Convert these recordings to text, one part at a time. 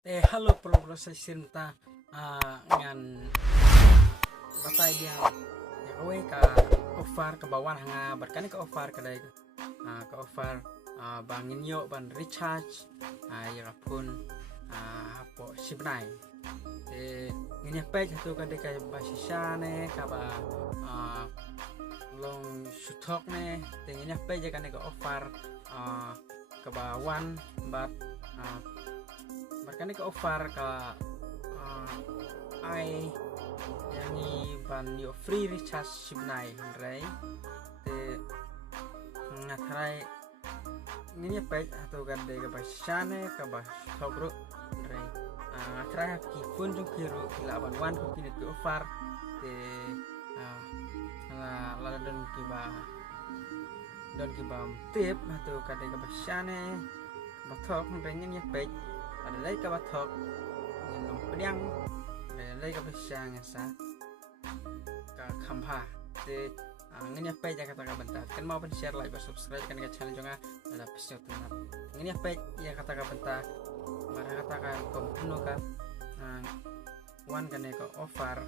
Halo proses cinta ngan batay dia ya kowe ka offer ke bawah nga berkani ke offer kedai ke offer bangin yo ban recharge ya pun po sibnai ngini page tu kadai ka basisya ne ka ba long sutok ne ngini page kan ke offer ke bawan bat berkani ke offer ke ai yani ban yo free recharge sibnai rai te ngatrai ngini page atau kan de ka basane ka ba sogro rai ngatrai ki pun jung kiru laban wan ko kini ke offer te la don ki ba tip atau kan de ka basane bathok rai ngini page ada lagi kabar thok ngom pedang ada lagi kabar siang sa ka khampa te ngini apa ya kata bentar kan mau pen share like subscribe kan ke channel jonga ada episode tunap ngini apa ya kata bentar mara kata ka kompuno ka wan kan ke offer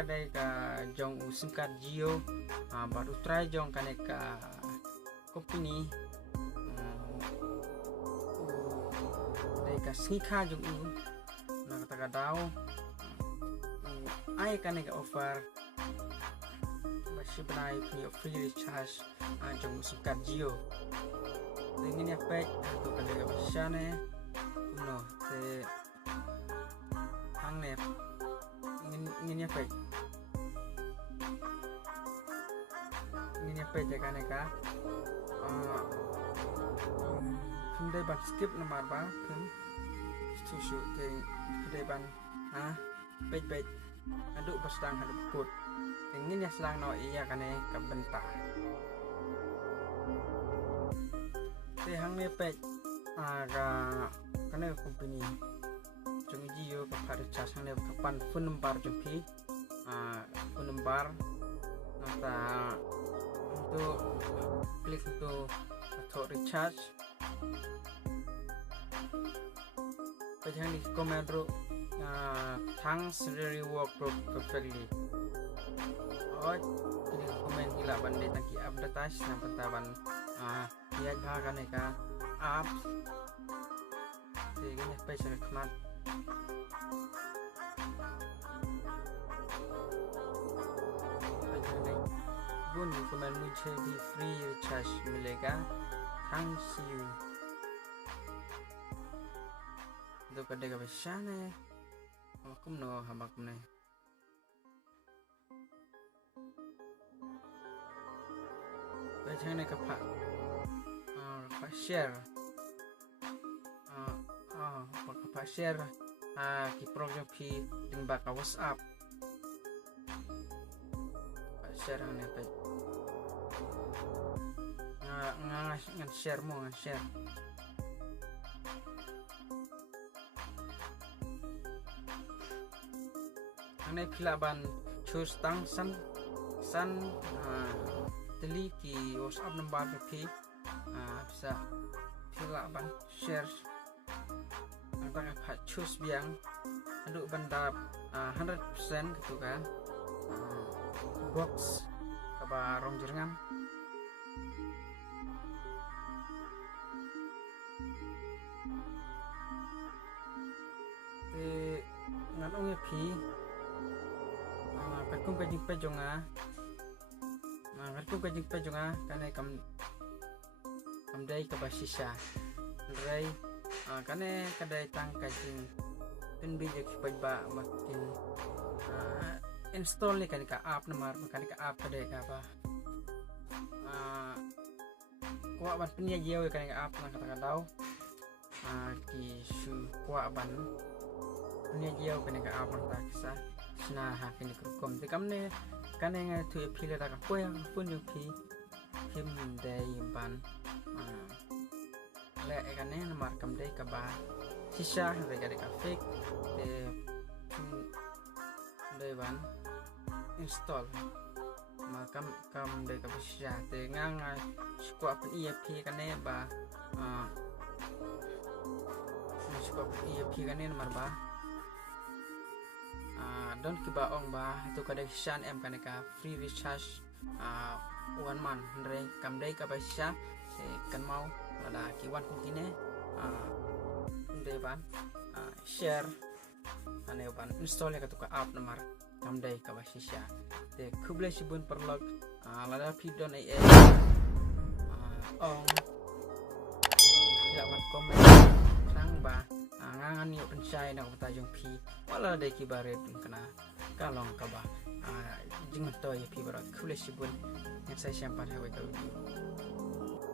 kadai ka jong sim card Jio baru try jong kan ka kopini kasih kajung ini nak kata daw ai kan ke offer masih benai punya free recharge jong sukat Jio ingin apa itu kan ke sana no te hang ne ingin apa jaga neka Kundai ban skip nomor ba susu ting kundai ban pej aduk pastang hadap kut ingin ya selang no iya kane ka bentar te hang ne pej ka kane company jong Jio ka par charge hang ne kapan phone number jong pi phone number nata untuk klik untuk auto recharge jangan di komen bro thanks really work perfectly ini komen gila bandai tangki advertise yang pentaban dia bahkan neka apps ini special kemat bun komen मुझे भी free recharge मिलेगा thanks you do kadai ka basane hamakum ne bajane ka pa share pa share ki program pi ding ba ka WhatsApp pa share ne pa ngan share mo ngan share ane pilaban choose tang san teli ki WhatsApp number pi bisa pilaban share antara choose biang aduk benda 100% gitu kan box kabar rong jerngan ngan onge pi katung kajing pejonga kane kam dai ka basisya rai kane kadai tang kajing tun bijak pajba makin install ni kan ka app nomor kan ka app kadai ka ba kuat ban punya Jio kan ka app nang kata daw ki su kuat ban punya Jio kan ka app nang taksa na hakin kom te kamne kane nga tu pile ta ka poya pun yu pi kim dai ban le kane nomor kam dai ka ba sisa re ka fake te dai ban install makam dai ka sisa te nga squat pi kane ba kok iya piganin marba don kiba ong ba itu kada shan em kaneka free recharge 1 month ndre kamdai ka basya se kan mau ada kiwan kukine ndre ban share ane ban install ya katuka app namar kamdai ka basya te kuble sibun perlog lada pidon ai ong ya ban komen sang ba ngangan ni pencai nak bertajung pi wala dai kibare pun kena kalong kaba jingat to ya pi barat kuble sibun yang saya sampai hawe ka video